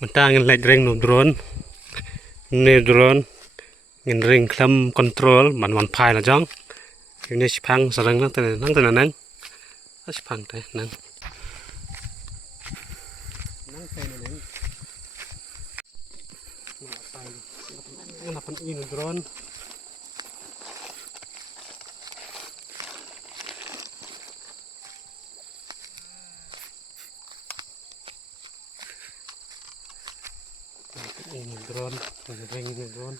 Mentang ngin ring no drone ne drone ngin ring klam control man phai la jong ini sipang sarang nang nang sipang te nang te nang ngapa ini drone ini drone ring ini drone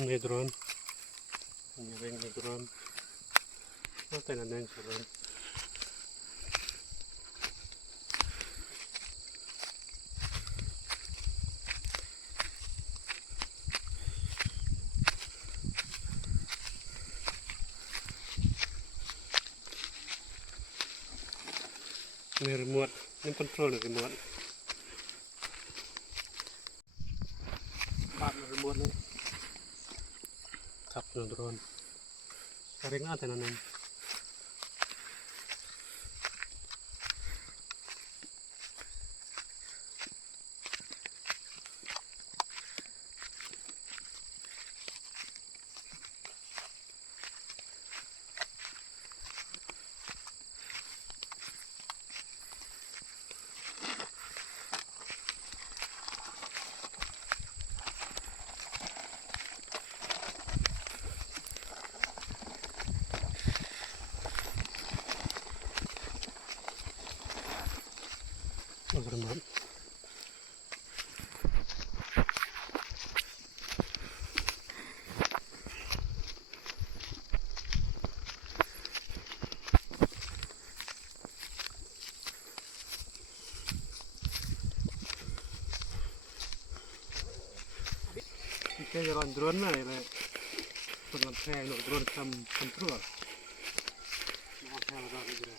ini drone ini ring ini drone apa yang ada drone ini remote ini control remote remote nih tap drone ring ada nang remote cái drone này là phần làm xe nội drone cầm control nó theo ra cái gì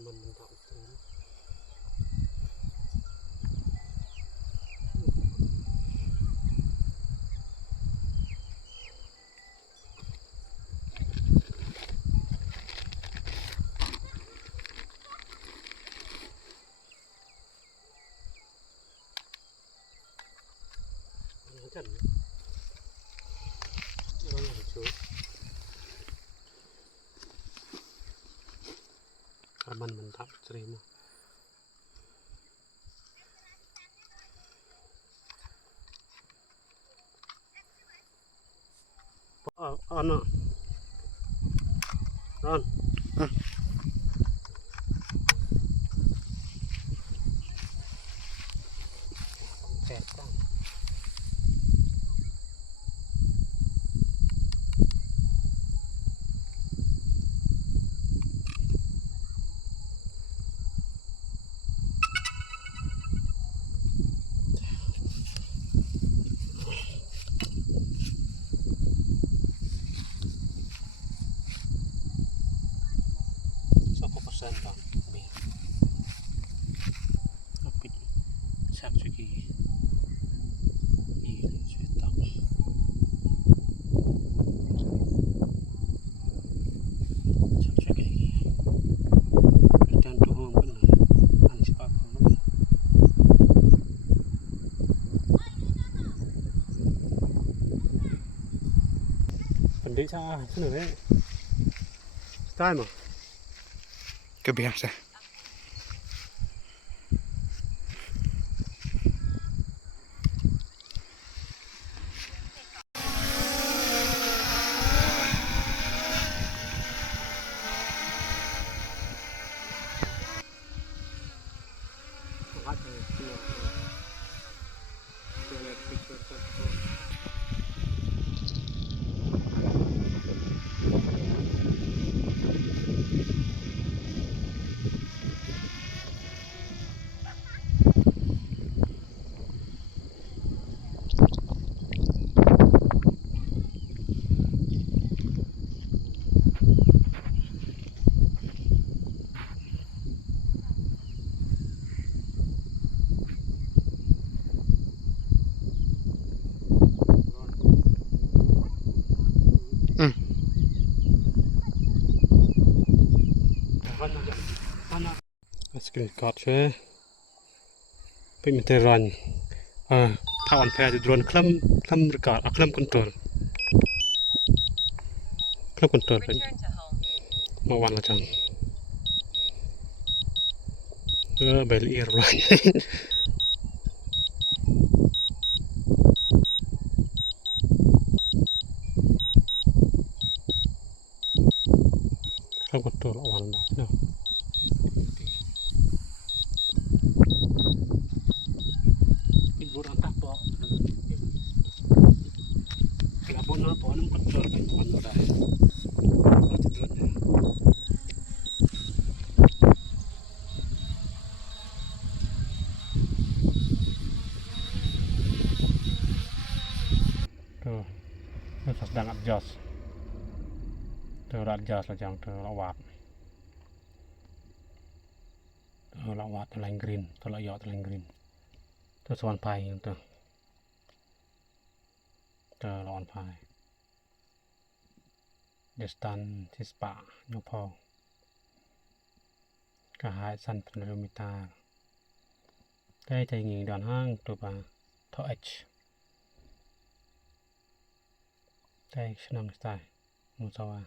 mình tạo drone chân nó là chú mình tạo stream on persen bang tapi sak segi ini cetak sak segi dan tuhong benar anis pak pendik sa sana deh time kebiasa. screenshot saya pemiteran tawan paya di drone klam record klam control mau wan macam bel ear lah klam control wan dah no iburan tapo kelabon apa nam control kan wan dah tuh sedang adjust tuh adjust lah jangan tuh lawat lain green tuh layot lain green tuh swan pai tuh lawan pai destan sispa nyopo kahai san penerumita đây thầy nghỉ đoàn hang tụi bà thọ h đây senang style một sao à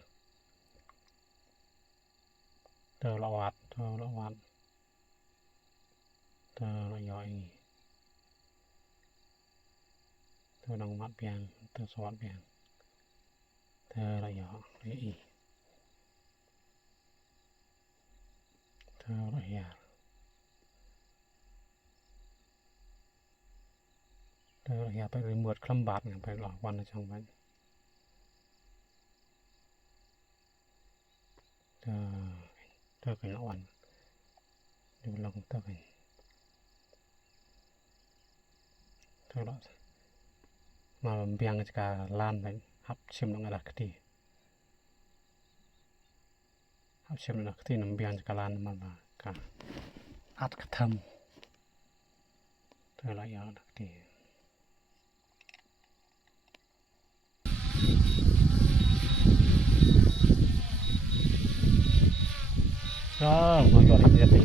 tờ lọ hoạt tờ lọ giỏi tờ đồng mặt bèn tờ sọt bèn tờ lọ giỏi ý tờ lọ già tờ lọ già phải remote คลำบาดไปหลอกวันtrong vậy tờ cái lọวันดูลองtờ cái tờ lọมาเบียงจะการล้านไปฮับชิมลงอะไรก็ดีฮับชิมลงก็ดีน้ำเบียงจะการล้านมันมาการอัดกระทำเธอละยาวก็ดีมาหยอดอีกเยอะเลย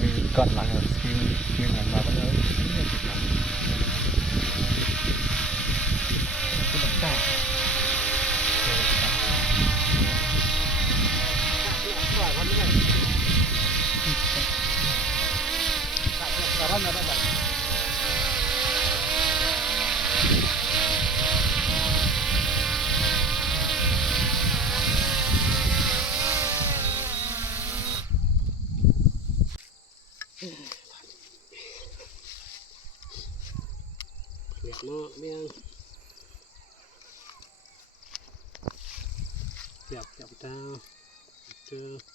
มีก้อนหลังกับสกิลเหมือนมาก็เลยKarena ada banyak. Lihat no, biang. Siap dah. Itu.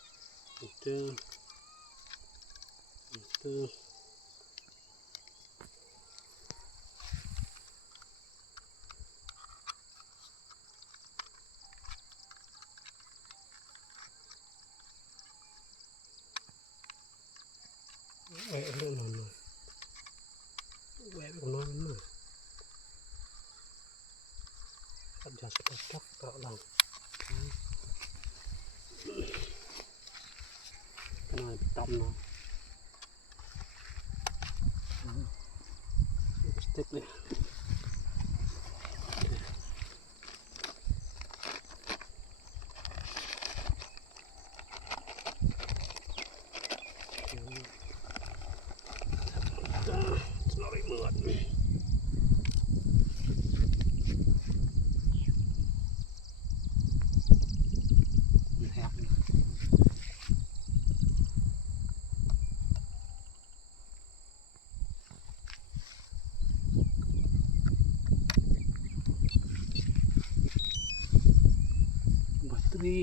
Adjust cocok kalau lang kena hitam no stick nih bateri